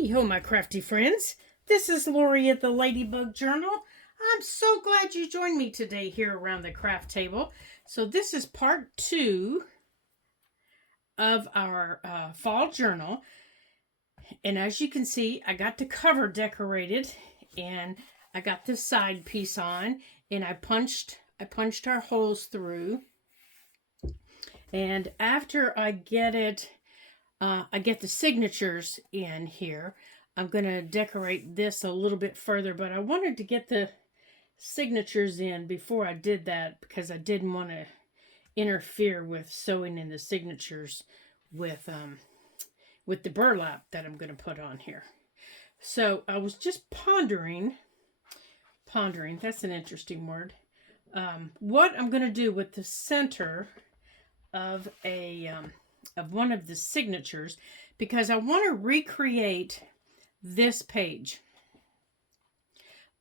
Howdy-ho, my crafty friends. This is Lori at the Ladybug Journal. I'm so glad you joined me today here around the craft table. So this is part 2 of our fall journal. And as you can see, I got the cover decorated and I got this side piece on and I punched our holes through. And after I get it, I get the signatures in here. I'm going to decorate this a little bit further, but I wanted to get the signatures in before I did that because I didn't want to interfere with sewing in the signatures with the burlap that I'm going to put on here. So I was just pondering, that's an interesting word, what I'm going to do with the center of one of the signatures, because I want to recreate this page,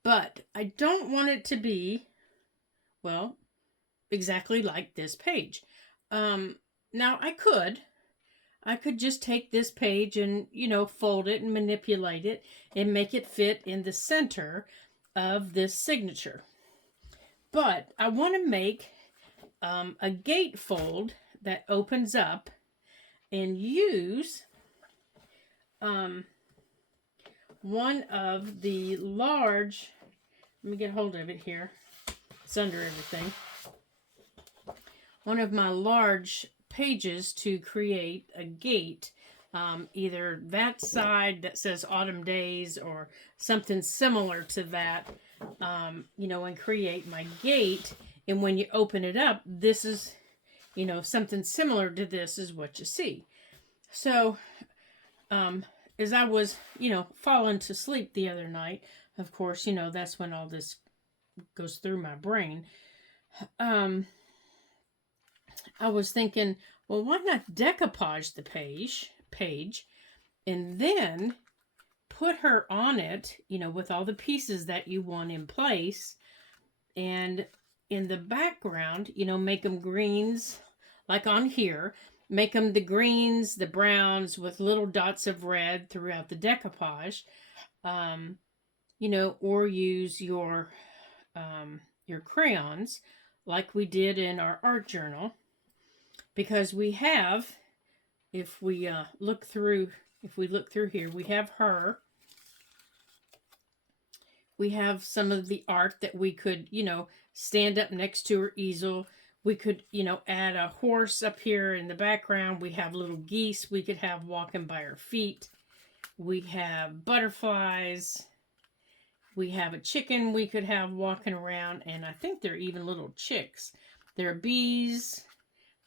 but I don't want it to be, well, exactly like this page. Now I could just take this page and, fold it and manipulate it and make it fit in the center of this signature. But I want to make a gatefold that opens up and use one of the large, let me get hold of it here, it's under everything, one of my large pages to create a gate, either that side that says Autumn Days or something similar to that, and create my gate. And when you open it up, this is, something similar to this is what you see. So, as I was, falling to sleep the other night, of course, that's when all this goes through my brain. I was thinking, well, why not decoupage the page and then put her on it, with all the pieces that you want in place, and in the background, make them greens, like on here, make them the greens, the browns with little dots of red throughout the decoupage, or use your crayons like we did in our art journal, because we have, if we look through here, we have her. We have some of the art that we could, stand up next to her easel. We could, add a horse up here in the background. We have little geese we could have walking by her feet. We have butterflies. We have a chicken we could have walking around. And I think they're even little chicks. There are bees.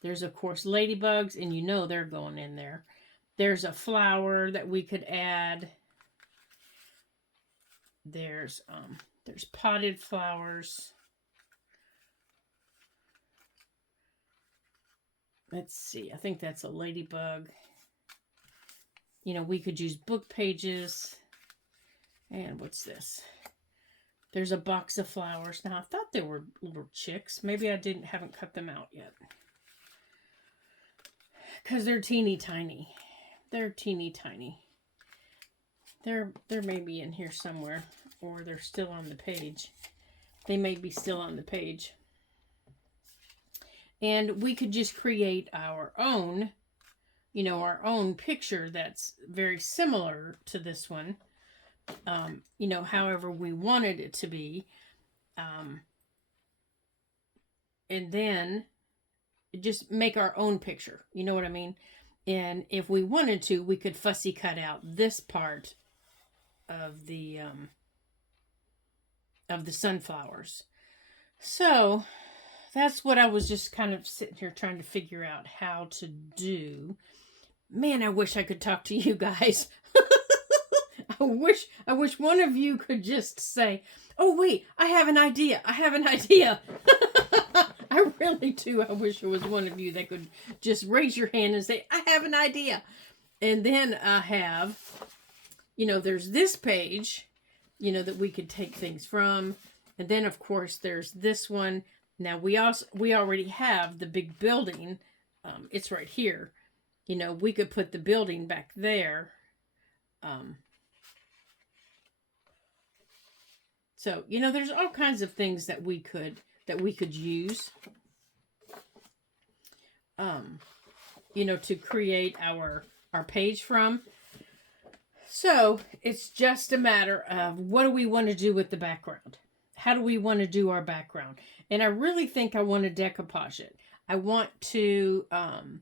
There's, of course, ladybugs. And they're going in there. There's a flower that we could add. There's potted flowers. Let's see, I think that's a ladybug. We could use book pages. And what's this? There's a box of flowers. Now, I thought they were little chicks. Maybe I haven't cut them out yet. Because they're teeny tiny. They're teeny tiny. They're maybe in here somewhere, or they're still on the page. They may be still on the page. And we could just create our own, our own picture that's very similar to this one, however we wanted it to be. And then just make our own picture, you know what I mean? And if we wanted to, we could fussy cut out this part of the sunflowers. So that's what I was just kind of sitting here trying to figure out how to do. Man, I wish I could talk to you guys. I wish one of you could just say, oh wait, I have an idea. I really do. I wish there was one of you that could just raise your hand and say, I have an idea. And then I have, there's this page, that we could take things from. And then, of course, there's this one. Now, we already have the big building. It's right here. We could put the building back there. So, you know, there's all kinds of things that we could use, you know, to create our page from. So it's just a matter of what do we want to do with the background? How do we want to do our background? And I really think I want to decoupage it. I want to kind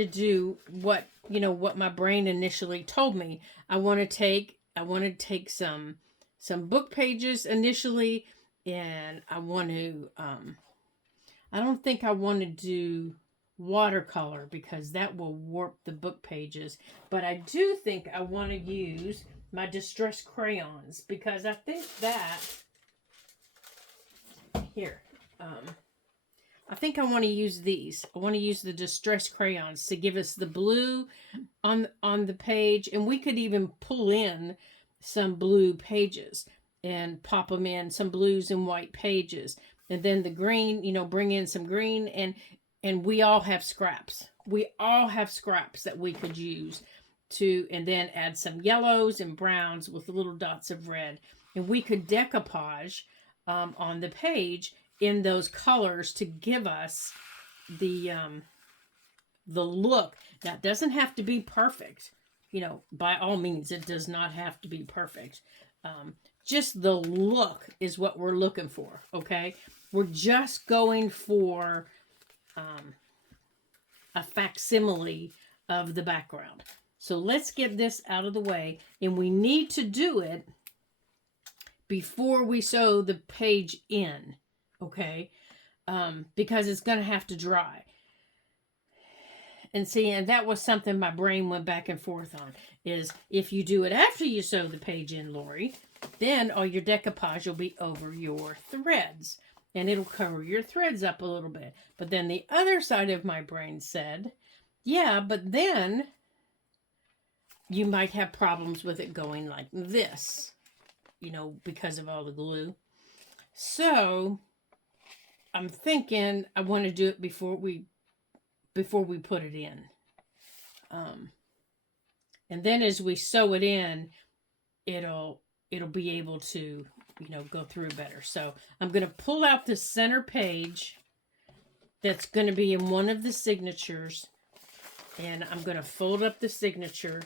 of do what, you know, what my brain initially told me. I want to take some book pages initially, and I want to, I don't think I want to do watercolor because that will warp the book pages, but I do think I want to use my distress crayons because I think that here, I think I want to use these. I want to use the distress crayons to give us the blue on the page, and we could even pull in some blue pages and pop them in, some blues and white pages, and then the green, you know, bring in some green, and we all have scraps. We all have scraps that we could use to, and then add some yellows and browns with little dots of red. And we could decoupage on the page in those colors to give us the look. Now, it doesn't have to be perfect. You know, by all means, it does not have to be perfect. Just the look is what we're looking for, okay? We're just going for a facsimile of the background. So let's get this out of the way, and we need to do it before we sew the page in, okay? Because it's going to have to dry. And see, and that was something my brain went back and forth on, is if you do it after you sew the page in, Lori, then all your decoupage will be over your threads. And it'll cover your threads up a little bit. But then the other side of my brain said, yeah, but then you might have problems with it going like this, you know, because of all the glue. So I'm thinking I want to do it before we put it in. And then as we sew it in, it'll be able to, you know, go through better. So I'm going to pull out the center page that's going to be in one of the signatures, and I'm going to fold up the signature,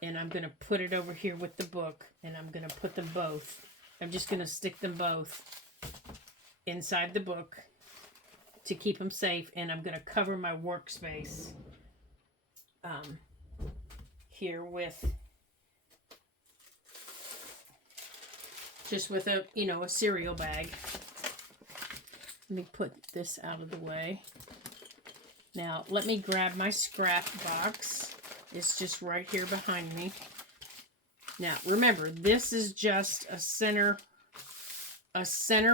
and I'm going to put it over here with the book, and I'm going to put them both. I'm just going to stick them both inside the book to keep them safe, and I'm going to cover my workspace here with just with a, you know, a cereal bag. Let me put this out of the way. Now, let me grab my scrap box. It's just right here behind me. Now, remember, this is just a center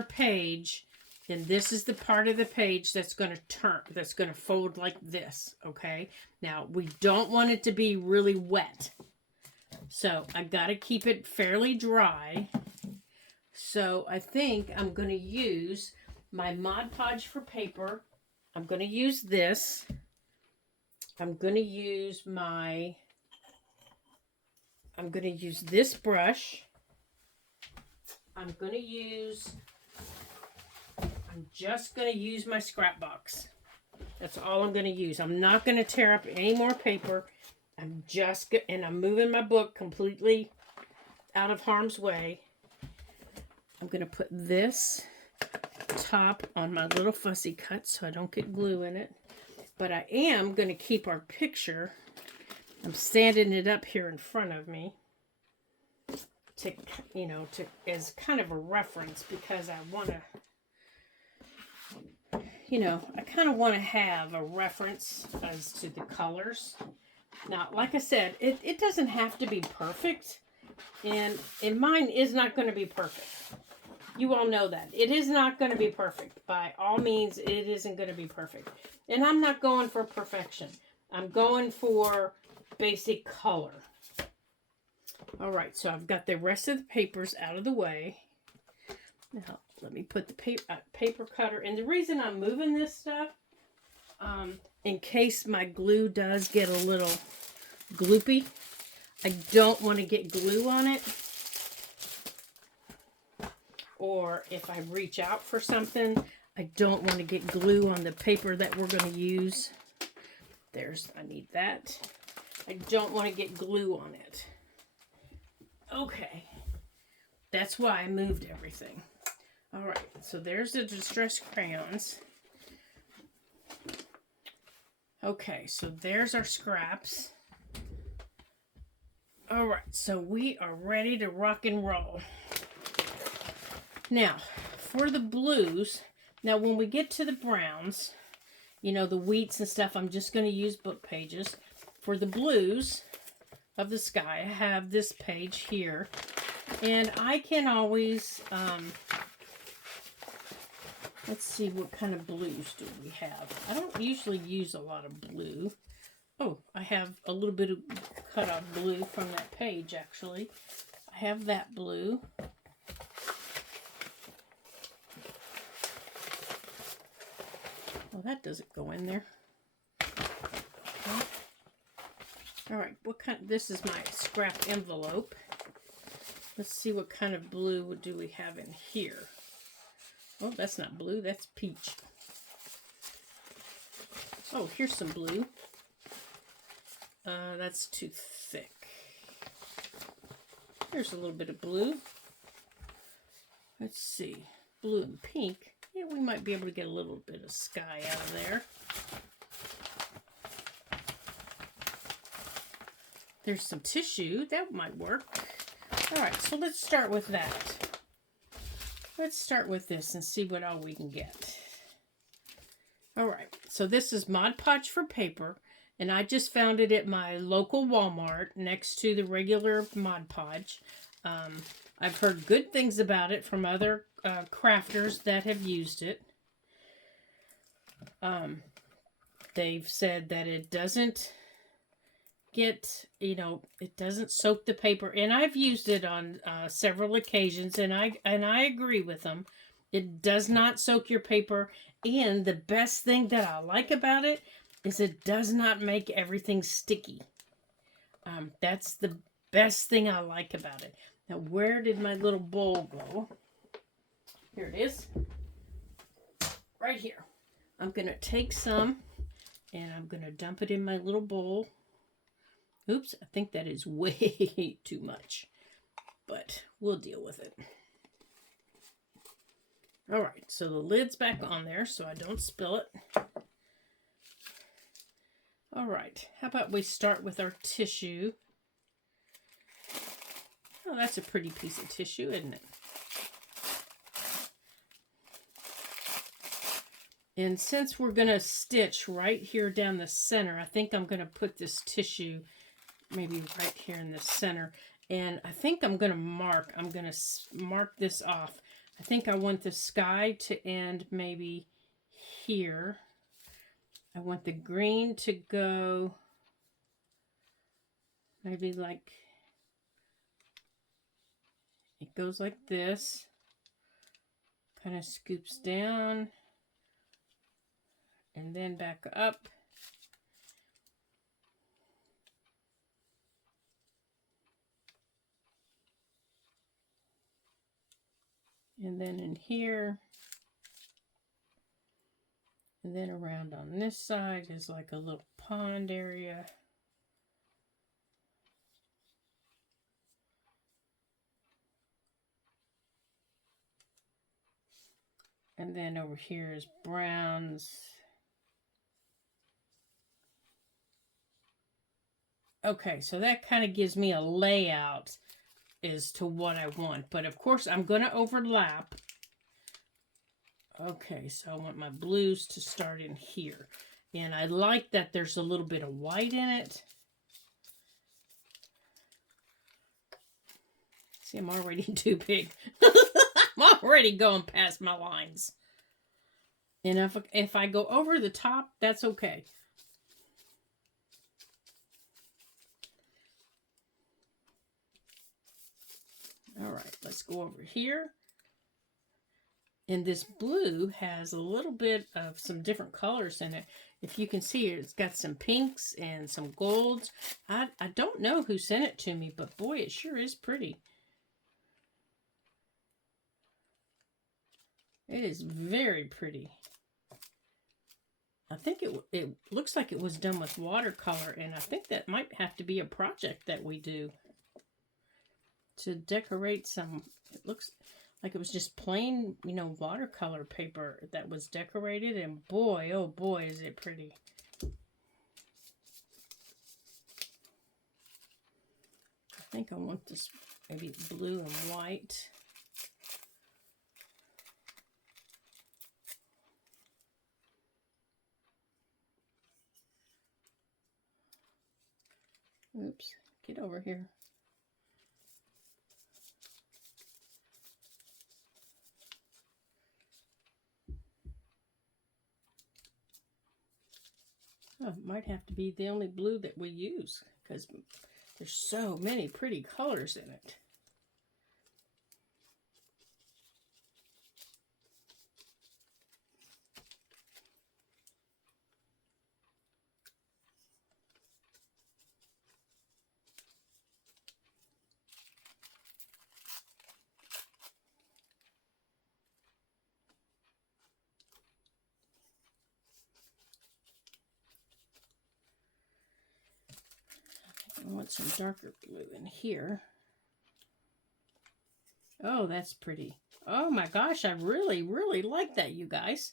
page, and this is the part of the page that's going to turn, that's going to fold like this, okay? Now, we don't want it to be really wet. So, I got to keep it fairly dry. So I think I'm going to use my Mod Podge for paper. I'm going to use this. I'm going to use this brush. I'm just going to use my scrap box. That's all I'm going to use. I'm not going to tear up any more paper. I'm moving my book completely out of harm's way. I'm going to put this top on my little fussy cut so I don't get glue in it. But I am going to keep our picture. I'm standing it up here in front of me to, you know, as kind of a reference, because I want to, you know, I kind of want to have a reference as to the colors. Now, like I said, it doesn't have to be perfect, and mine is not going to be perfect. You all know that. It is not going to be perfect. By all means, it isn't going to be perfect. And I'm not going for perfection. I'm going for basic color. All right, so I've got the rest of the papers out of the way. Now, let me put the paper cutter. And the reason I'm moving this stuff, in case my glue does get a little gloopy, I don't want to get glue on it. or if I reach out for something, I don't want to get glue on the paper that we're going to use. I need that. I don't want to get glue on it. Okay. That's why I moved everything. All right, so there's the distress crayons. Okay, so there's our scraps. All right, so we are ready to rock and roll. Now, for the blues, now when we get to the browns, you know, the wheats and stuff, I'm just going to use book pages. For the blues of the sky, I have this page here. And I can always, let's see, what kind of blues do we have? I don't usually use a lot of blue. Oh, I have a little bit of cut off blue from that page, actually. I have that blue. Well, that doesn't go in there. Okay. All right, this is my scrap envelope. Let's see what kind of blue do we have in here. Oh, that's not blue, that's peach. Oh, here's some blue. That's too thick. There's a little bit of blue. Let's see, blue and pink. Yeah, we might be able to get a little bit of sky out of there. There's some tissue, that might work. All right, so let's start with that. Let's start with this and see what all we can get. All right, so this is Mod Podge for paper, and I just found it at my local Walmart next to the regular Mod Podge. I've heard good things about it from other crafters that have used it. They've said that it doesn't get, you know, it doesn't soak the paper, and I've used it on several occasions, and I agree with them. It does not soak your paper, and the best thing that I like about it is it does not make everything sticky. That's the best thing I like about it. Now, where did my little bowl go? Here it is. Right here. I'm going to take some, and I'm going to dump it in my little bowl. Oops, I think that is way too much, but we'll deal with it. All right, so the lid's back on there so I don't spill it. All right, how about we start with our tissue? Oh, that's a pretty piece of tissue, isn't it? And since we're going to stitch right here down the center, I think I'm going to put this tissue maybe right here in the center. And I think I'm going to mark this off. I think I want the sky to end maybe here. I want the green to go maybe like, it goes like this. Kind of scoops down. And then back up. And then in here. And then around on this side is like a little pond area. And then over here is browns. Okay, so that kind of gives me a layout as to what I want. But of course, I'm going to overlap. Okay, so I want my blues to start in here. And I like that there's a little bit of white in it. See, I'm already too big. I'm already going past my lines. And if I go over the top, that's okay. All right, let's go over here. And this blue has a little bit of some different colors in it. If you can see it, it's got some pinks and some golds. I don't know who sent it to me, but boy, it sure is pretty. It is very pretty. I think it looks like it was done with watercolor, and I think that might have to be a project that we do to decorate some. It looks like it was just plain, you know, watercolor paper that was decorated, and boy, oh boy, is it pretty. I think I want this maybe blue and white. Oops, get over here. Oh, it might have to be the only blue that we use because there's so many pretty colors in it. I want some darker blue in here. Oh, that's pretty. Oh my gosh, I really, really like that, you guys.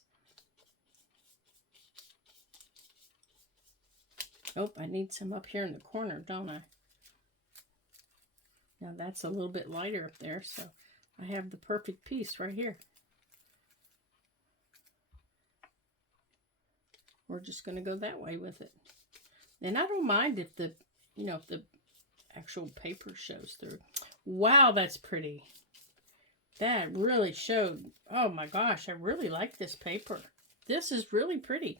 Oh, I need some up here in the corner, don't I? Now that's a little bit lighter up there, so I have the perfect piece right here. We're just going to go that way with it. And I don't mind if the, you know, if the actual paper shows through. Wow, that's pretty. That really showed. Oh my gosh, I really like this paper. This is really pretty.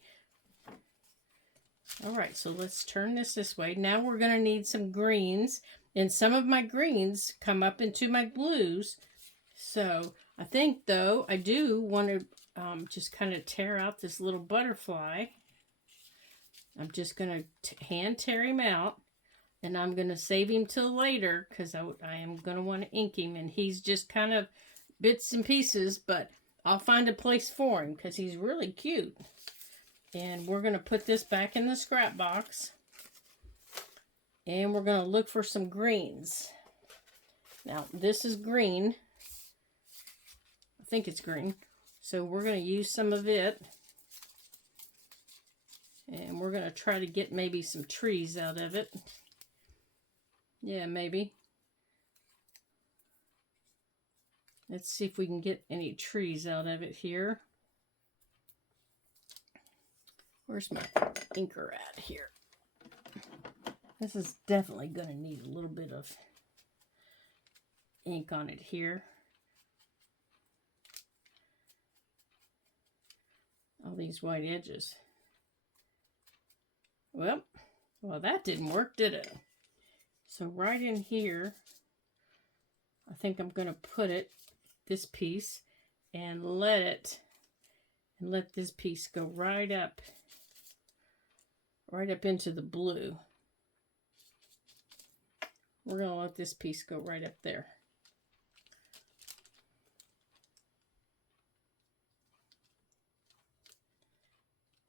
All right, so let's turn this way. Now we're going to need some greens. And some of my greens come up into my blues. So I think, though, I do want to just kind of tear out this little butterfly. I'm just going to hand tear him out. And I'm going to save him till later because I am going to want to ink him. And he's just kind of bits and pieces, but I'll find a place for him because he's really cute. And we're going to put this back in the scrap box. And we're going to look for some greens. Now, this is green. I think it's green. So we're going to use some of it. And we're going to try to get maybe some trees out of it. Yeah, maybe. Let's see if we can get any trees out of it here. Where's my inker at here? This is definitely going to need a little bit of ink on it here. All these white edges. Well, that didn't work, did it? So right in here, I think I'm going to put it, this piece, and let this piece go right up into the blue. We're going to let this piece go right up there.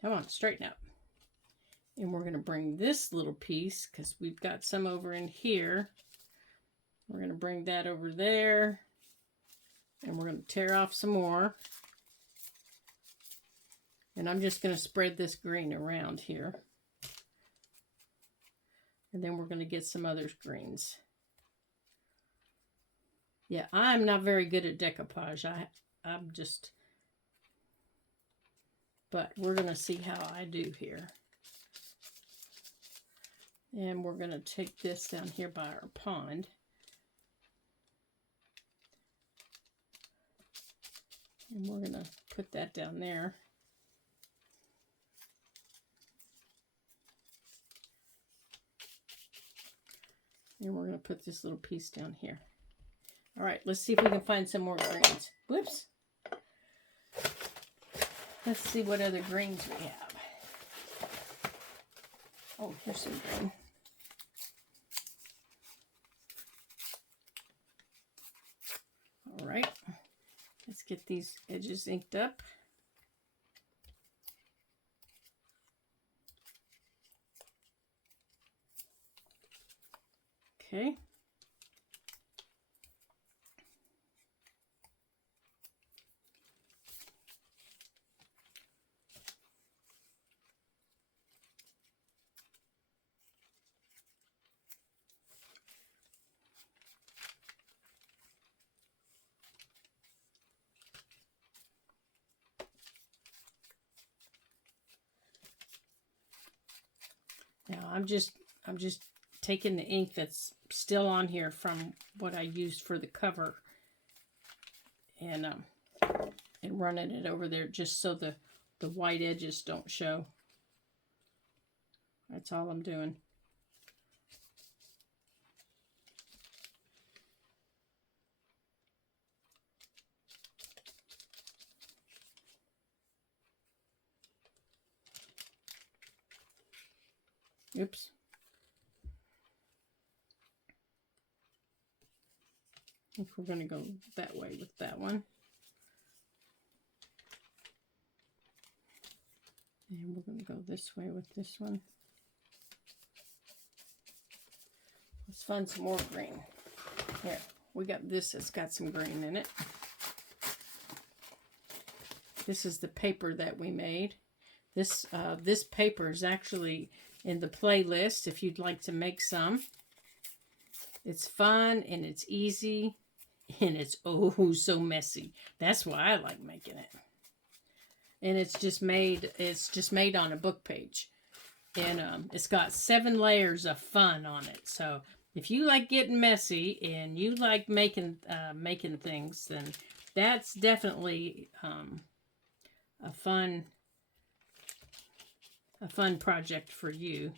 Come on, straighten up. And we're going to bring this little piece, because we've got some over in here. We're going to bring that over there. And we're going to tear off some more. And I'm just going to spread this green around here. And then we're going to get some other greens. Yeah, I'm not very good at decoupage. I'm just... But we're going to see how I do here. And we're going to take this down here by our pond. And we're going to put that down there. And we're going to put this little piece down here. All right, let's see if we can find some more greens. Whoops. Let's see what other greens we have. Oh, here's some green. All right. Let's get these edges inked up. Okay. Now I'm just taking the ink that's still on here from what I used for the cover and running it over there just so the white edges don't show. That's all I'm doing. Oops. I think we're going to go that way with that one. And we're going to go this way with this one. Let's find some more green. Here, we got this that's got some green in it. This is the paper that we made. This paper is actually in the playlist if you'd like to make some. It's fun and it's easy and it's oh so messy. That's why I like making it. And it's just made on a book page. And it's got 7 layers of fun on it. So if you like getting messy and you like making things, then that's definitely a fun project for you.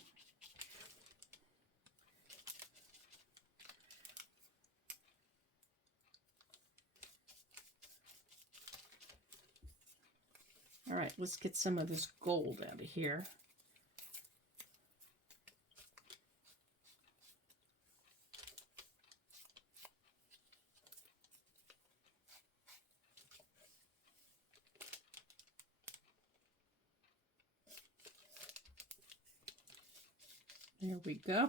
All right, let's get some of this gold out of here. There we go.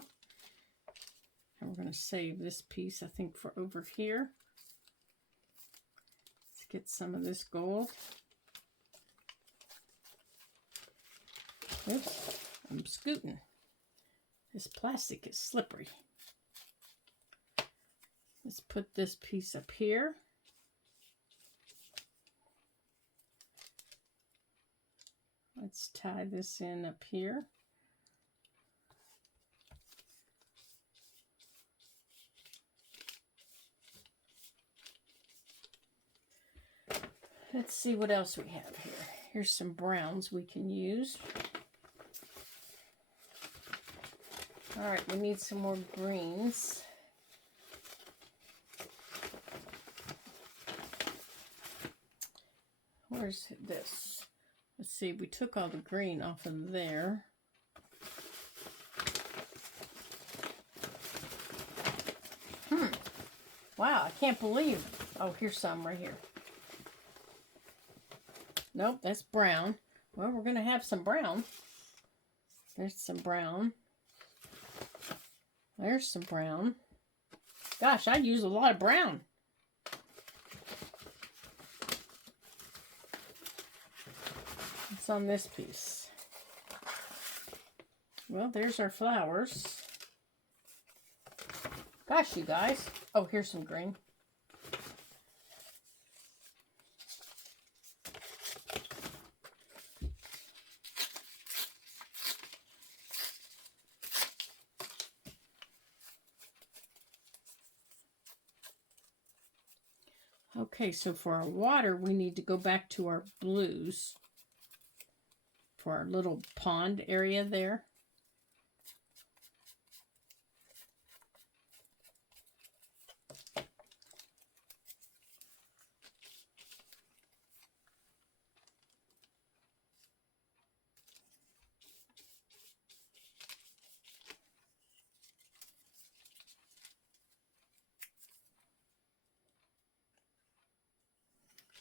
And we're going to save this piece, I think, for over here. Let's get some of this gold. Oops, I'm scooting. This plastic is slippery. Let's put this piece up here. Let's tie this in up here. Let's see what else we have here. Here's some browns we can use. All right, we need some more greens. Where's this? Let's see, we took all the green off of there. Wow, I can't believe. Oh, here's some right here. Nope, that's brown. Well, we're going to have some brown. There's some brown. There's some brown. Gosh, I use a lot of brown. What's on this piece? Well, there's our flowers. Gosh, you guys. Oh, here's some green. Okay, so for our water, we need to go back to our blues for our little pond area there.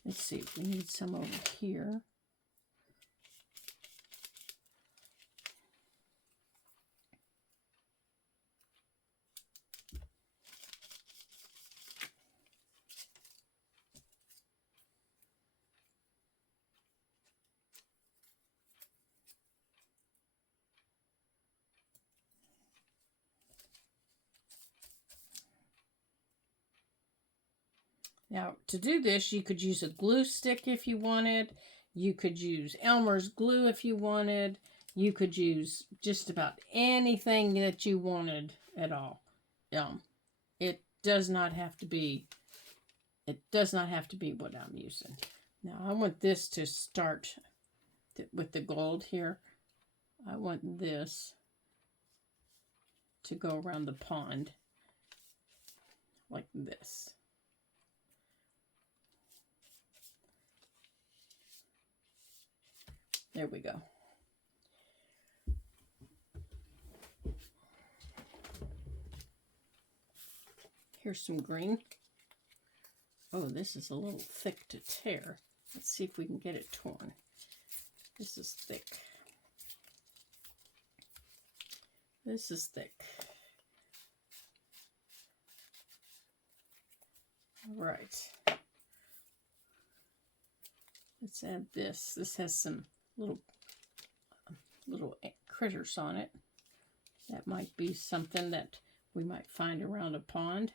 Let's see, we need some over here. Now, to do this, you could use a glue stick if you wanted. You could use Elmer's glue if you wanted. You could use just about anything that you wanted at all. It does not have to be what I'm using. Now, I want this to start with the gold here. I want this to go around the pond like this. There we go. Here's some green. Oh, this is a little thick to tear. Let's see if we can get it torn. This is thick. This is thick. All right. Let's add this. This has some little critters on it. That might be something that we might find around a pond.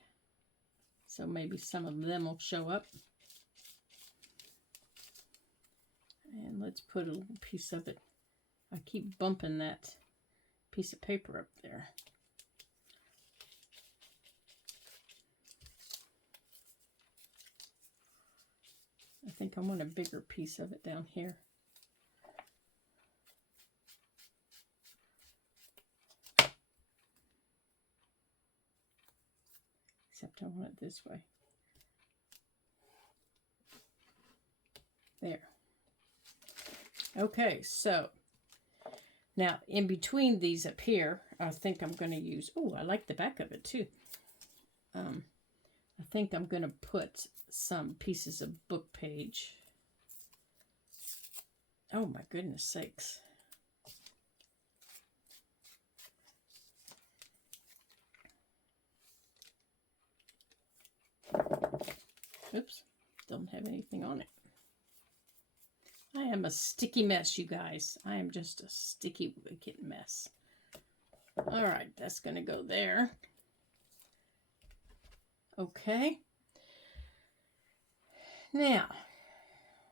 So maybe some of them will show up. And let's put a little piece of it. I keep bumping that piece of paper up there. I think I want a bigger piece of it down here. Except I want it this way. There. Okay, so now in between these up here, I think I'm going to use, oh, I like the back of it too. I think I'm going to put some pieces of book page. Oh my goodness sakes. Oops, don't have anything on it. I am a sticky mess, you guys. I am just a sticky, wicked mess. All right, that's going to go there. Okay. Now,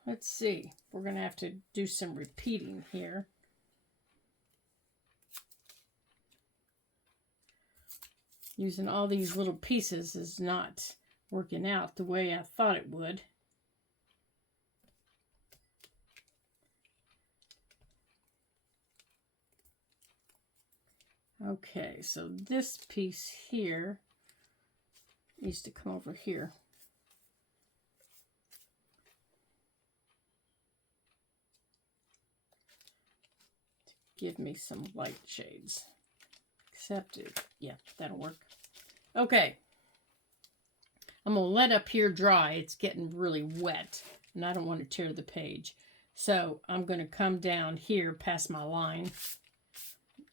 let's see. We're going to have to do some repeating here. Using all these little pieces is not working out the way I thought it would. Okay, so this piece here needs to come over here. To give me some light shades. Except it, yeah, that'll work. Okay. I'm going to let up here dry. It's getting really wet, and I don't want to tear the page. So I'm going to come down here past my line.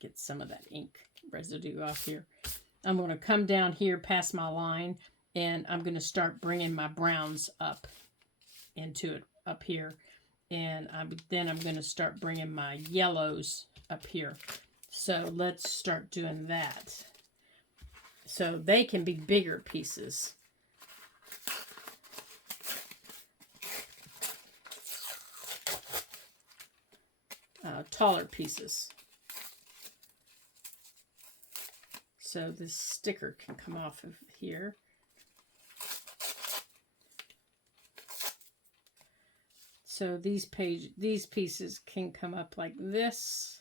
Get some of that ink residue off here. I'm going to come down here past my line, and I'm going to start bringing my browns up into it up here. And then I'm going to start bringing my yellows up here. So let's start doing that. So they can be bigger pieces. Taller pieces. So this sticker can come off of here. So these pieces can come up like this.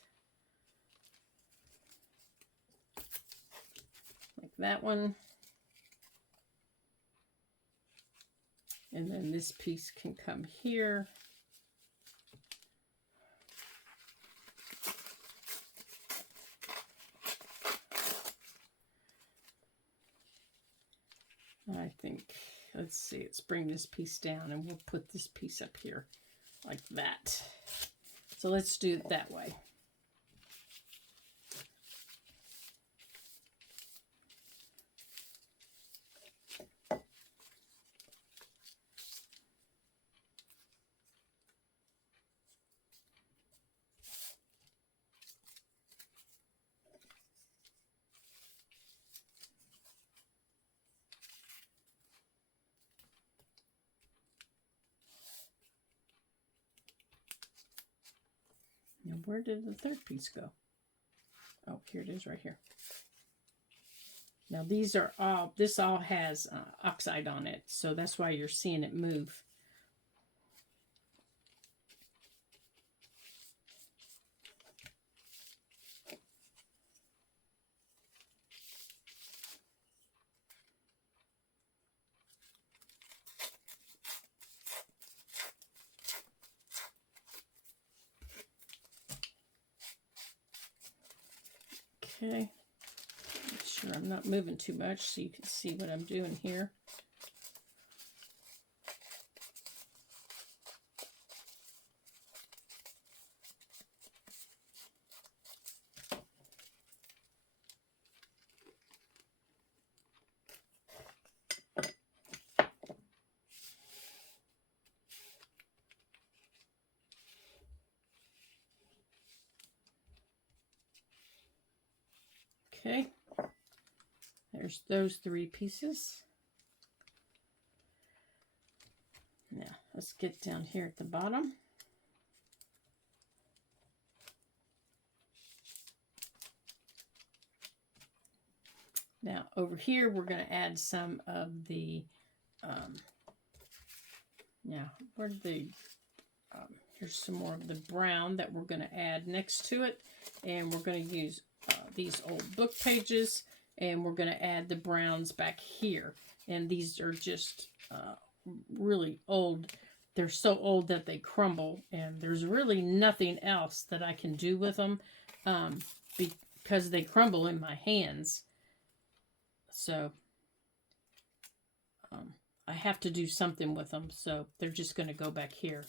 Like that one. And then this piece can come here. I think let's see, let's bring this piece down and we'll put this piece up here like that. So let's do it that way. Now, where did the third piece go? Oh, here it is right here. Now, these are all, this all has oxide on it, so that's why you're seeing it move. Okay, make sure I'm not moving too much so you can see what I'm doing here. Okay, there's those three pieces. Now, let's get down here at the bottom. Now, over here, we're going to add some of the, here's some more of the brown that we're going to add next to it. And we're going to use these old book pages, and we're going to add the browns back here. And these are just really old. They're so old that they crumble, and there's really nothing else that I can do with them because they crumble in my hands. So I have to do something with them, so they're just going to go back here.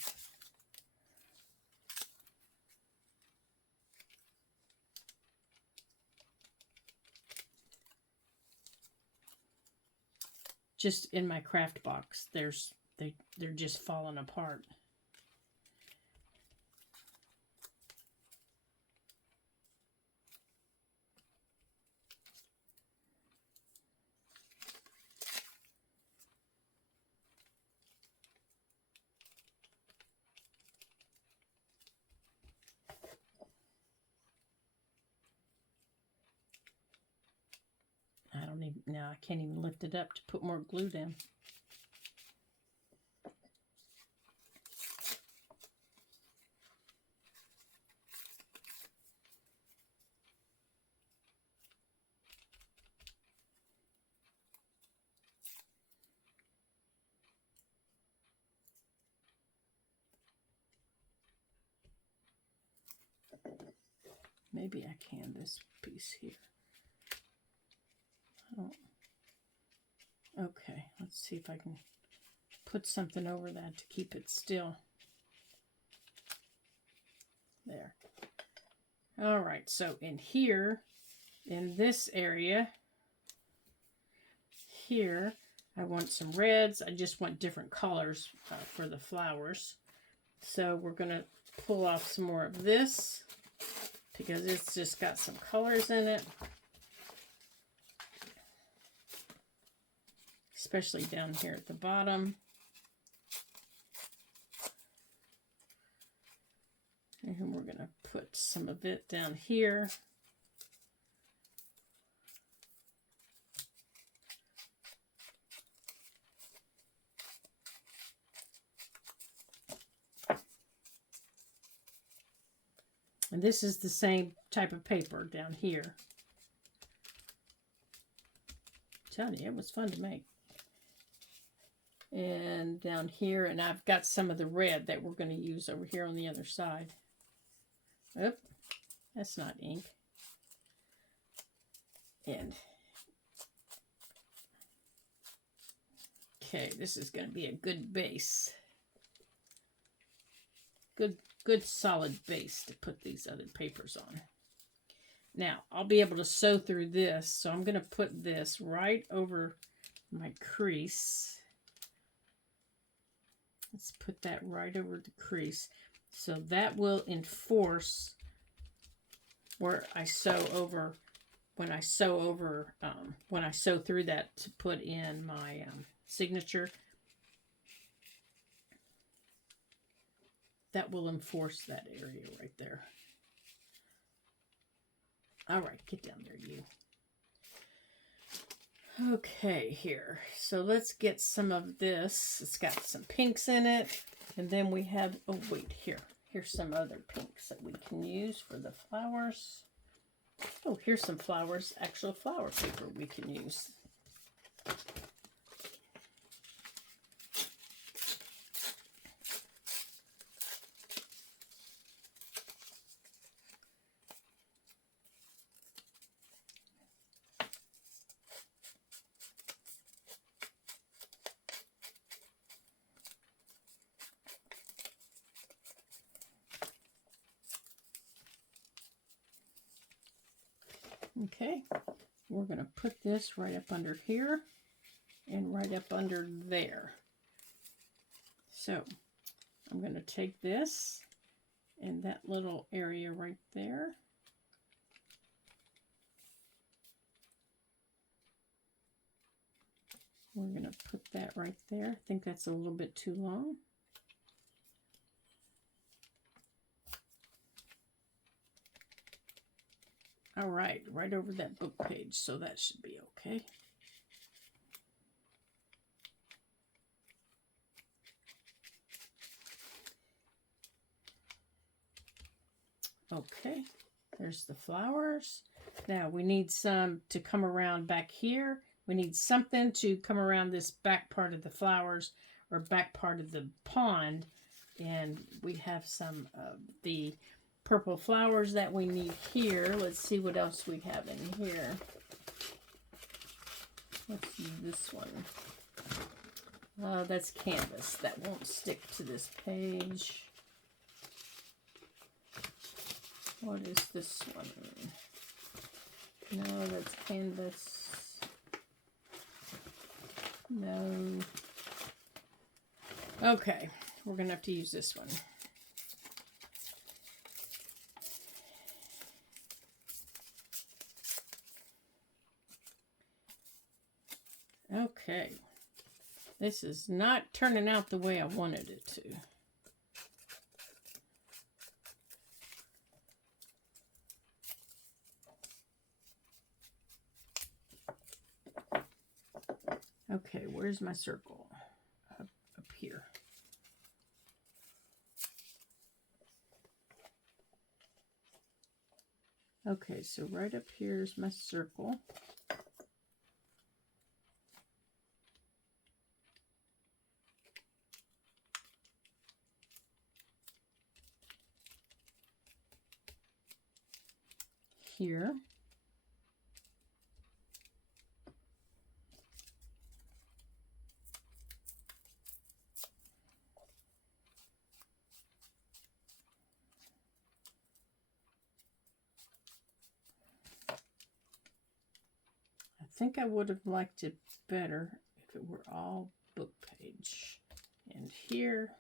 Just in my craft box, they're just falling apart. Now I can't even lift it up to put more glue down. Maybe I can this piece here. Oh. Okay, let's see if I can put something over that to keep it still. There. All right, so in here, in this area, here, I want some reds. I just want different colors for the flowers. So we're going to pull off some more of this because it's just got some colors in it. Especially down here at the bottom. And we're going to put some of it down here. And this is the same type of paper down here. I'm telling you, it was fun to make. And down here, and I've got some of the red that we're going to use over here on the other side. Oop, that's not ink. And Okay, this is going to be a good base. Good solid base to put these other papers on. Now, I'll be able to sew through this, so I'm going to put this right over my crease. Let's put that right over the crease. So that will enforce where I sew over, when I sew through that to put in my signature. That will enforce that area right there. All right, get down there, you. Okay, here. So let's get some of this. It's got some pinks in it. And then we have, oh wait, here's some other pinks that we can use for the flowers. Oh, here's some flowers, actual flower paper we can use. Okay, we're going to put this right up under here and right up under there. So I'm going to take this and that little area right there. We're going to put that right there. I think that's a little bit too long. All right, right over that book page, so that should be okay. Okay, there's the flowers. Now we need some to come around back here. We need something to come around this back part of the flowers or back part of the pond. And we have some of the purple flowers that we need here. Let's see what else we have in here. Let's use this one. That's canvas. That won't stick to this page. What is this one? No, that's canvas. No. Okay, we're going to have to use this one. Okay, this is not turning out the way I wanted it to. Okay, where's my circle? Up here. Okay, so right up here is my circle. Here. I think I would have liked it better if it were all book page. And here.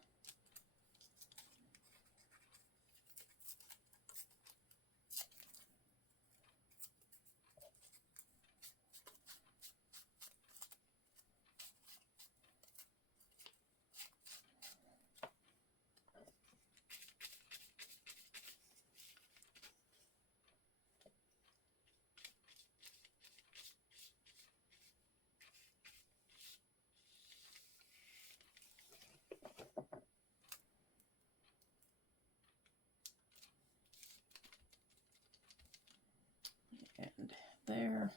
And there.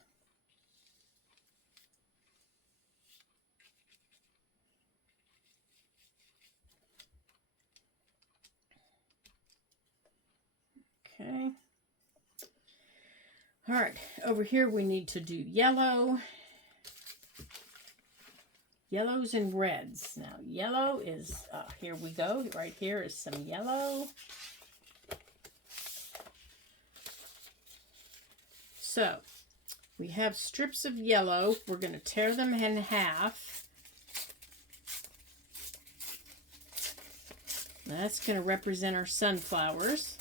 Okay. All right, over here we need to do yellow. yellows and reds. Now, yellow is, here we go. Right here is some yellow. So, we have strips of yellow. We're going to tear them in half. That's going to represent our sunflowers.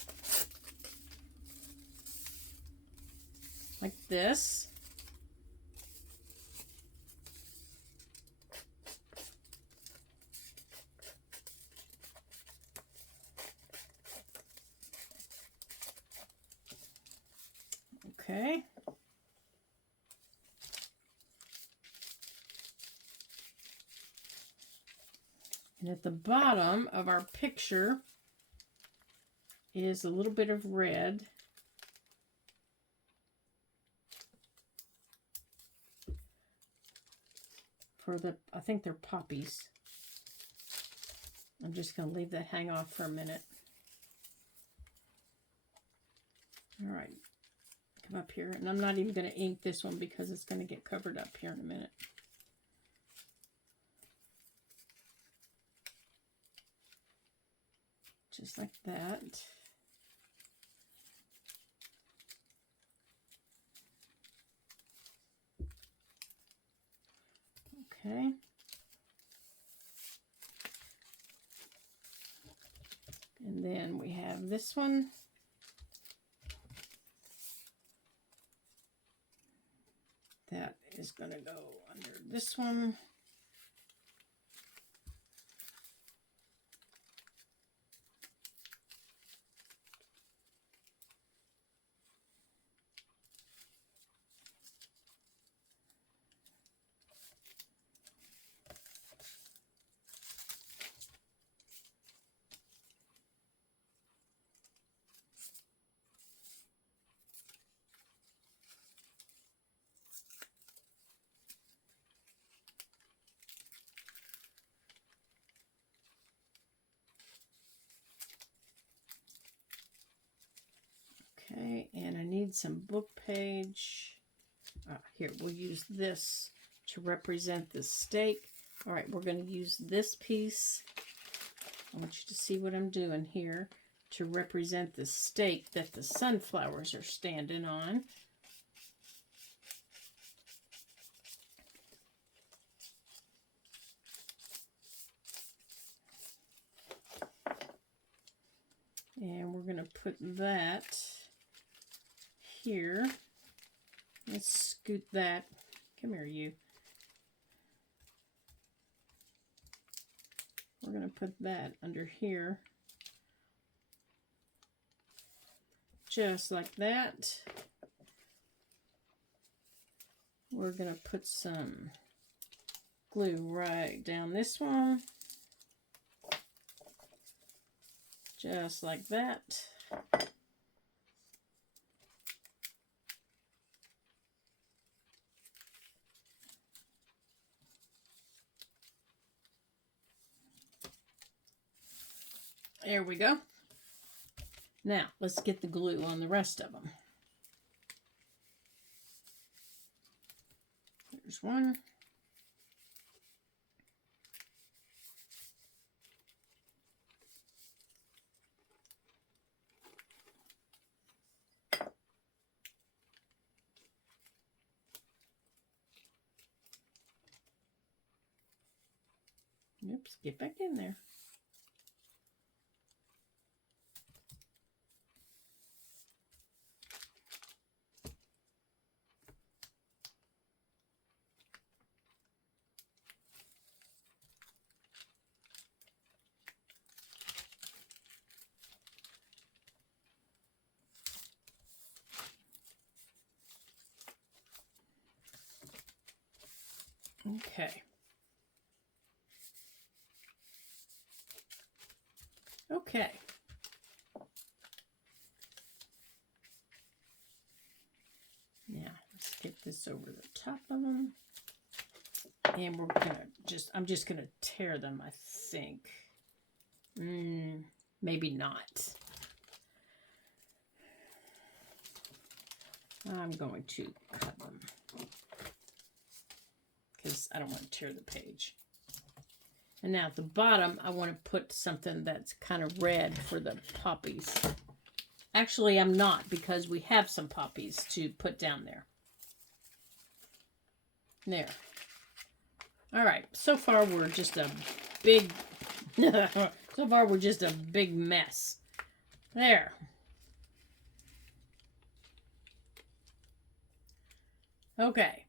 Like this. Okay. And at the bottom of our picture is a little bit of red. For the, I think they're poppies. I'm just going to leave that hang off for a minute. All right. Come up here. And I'm not even going to ink this one because it's going to get covered up here in a minute. Just like that. Okay. And then we have this one. That is going to go under this one. Okay, and I need some book page. Here, we'll use this to represent the stake. All right, we're going to use this piece. I want you to see what I'm doing here to represent the stake that the sunflowers are standing on. And we're going to put that here. Let's scoot that. Come here, you. We're going to put that under here. Just like that. We're going to put some glue right down this one. Just like that. There we go. Now, let's get the glue on the rest of them. There's one. Oops, get back in there. Okay. Okay. Now, let's get this over the top of them. And we're gonna I'm just gonna tear them, I think. Maybe not. I'm going to cut them. because I don't want to tear the page. And now at the bottom, I want to put something that's kind of red for the poppies. Actually, I'm not, because we have some poppies to put down there. There. All right. So far, we're just a big... so far, we're just a big mess. There. Okay.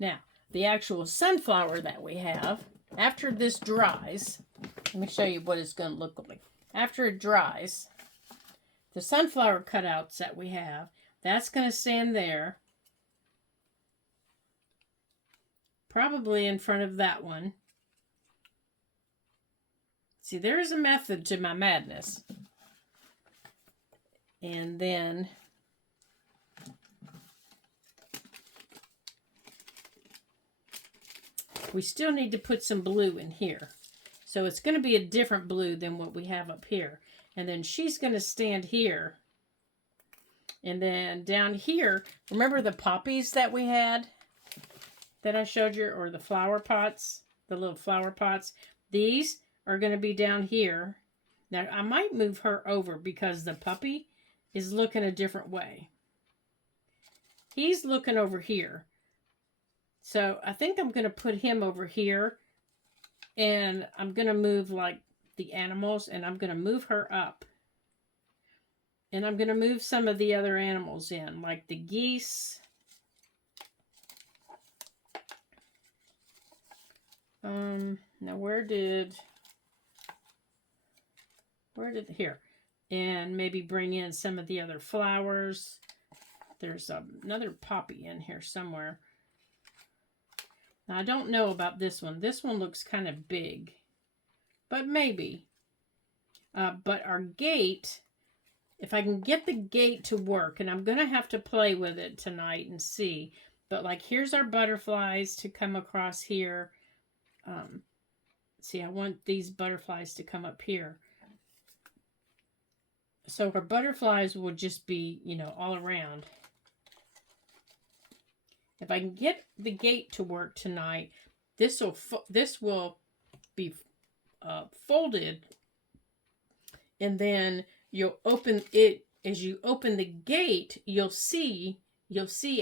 Now, the actual sunflower that we have, after this dries, let me show you what it's going to look like. After it dries, the sunflower cutouts that we have, that's going to stand there, probably in front of that one. See, there is a method to my madness. And then we still need to put some blue in here. So it's going to be a different blue than what we have up here. And then she's going to stand here. And then down here, remember the poppies that we had that I showed you, or the flower pots, the little flower pots? These are going to be down here. Now, I might move her over because the puppy is looking a different way. He's looking over here. So I think I'm going to put him over here, and I'm going to move like the animals, and I'm going to move her up. And I'm going to move some of the other animals in, like the geese. Now here. And maybe bring in some of the other flowers. There's another poppy in here somewhere. Now, I don't know about this one. This one looks kind of big, but maybe. But our gate, if I can get the gate to work, and I'm going to have to play with it tonight and see. But like, here's our butterflies to come across here. See, I want these butterflies to come up here. So our butterflies will just be, you know, all around. If I can get the gate to work tonight, this will be folded, and then you'll open it. As you open the gate, you'll see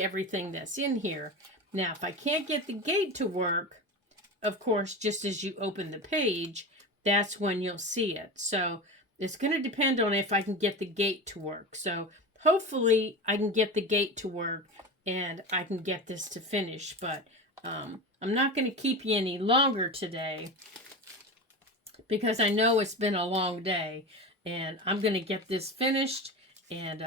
everything that's in here. Now, if I can't get the gate to work, of course, just as you open the page, that's when you'll see it. So it's going to depend on if I can get the gate to work. So hopefully I can get the gate to work and I can get this to finish. But I'm not going to keep you any longer today because I know it's been a long day. And I'm going to get this finished, and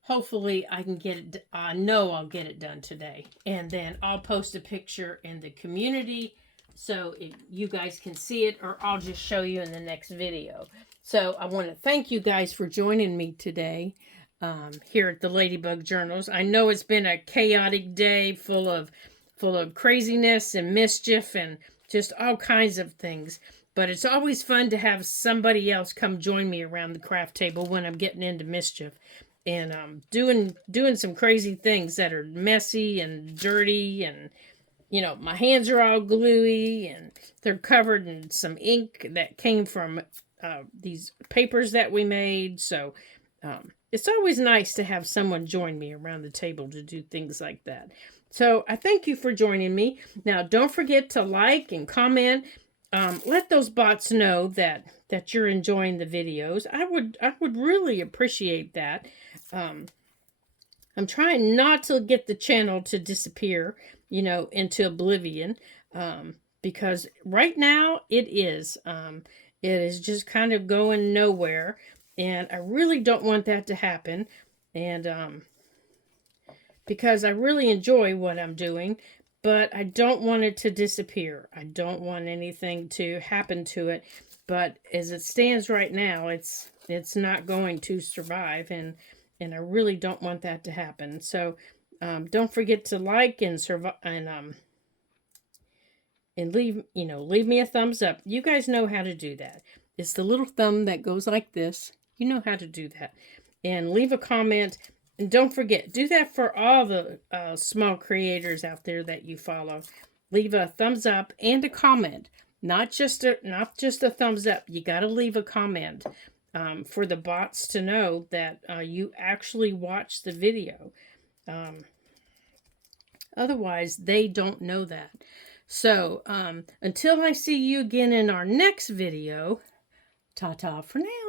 hopefully I can get it. I know I'll get it done today. And then I'll post a picture in the community so you guys can see it, or I'll just show you in the next video. So I want to thank you guys for joining me today here at the Ladybug Journals. I know it's been a chaotic day full of craziness and mischief and just all kinds of things. But it's always fun to have somebody else come join me around the craft table when I'm getting into mischief. And doing some crazy things that are messy and dirty, and you know, my hands are all gluey and they're covered in some ink that came from these papers that we made. So it's always nice to have someone join me around the table to do things like that. So I thank you for joining me. Now, don't forget to like and comment. Let those bots know that you're enjoying the videos. I would really appreciate that. I'm trying not to get the channel to disappear, you know, into oblivion, because right now it is just kind of going nowhere, and I really don't want that to happen. And because I really enjoy what I'm doing, but I don't want it to disappear. I don't want anything to happen to it. But as it stands right now, it's not going to survive, and I really don't want that to happen. So don't forget to like and leave me a thumbs up. You guys know how to do that. It's the little thumb that goes like this. You know how to do that. And leave a comment. And don't forget, do that for all the small creators out there that you follow. Leave a thumbs up and a comment. Not just a thumbs up. You got to leave a comment for the bots to know that you actually watched the video. Otherwise, they don't know that. So, until I see you again in our next video, ta-ta for now.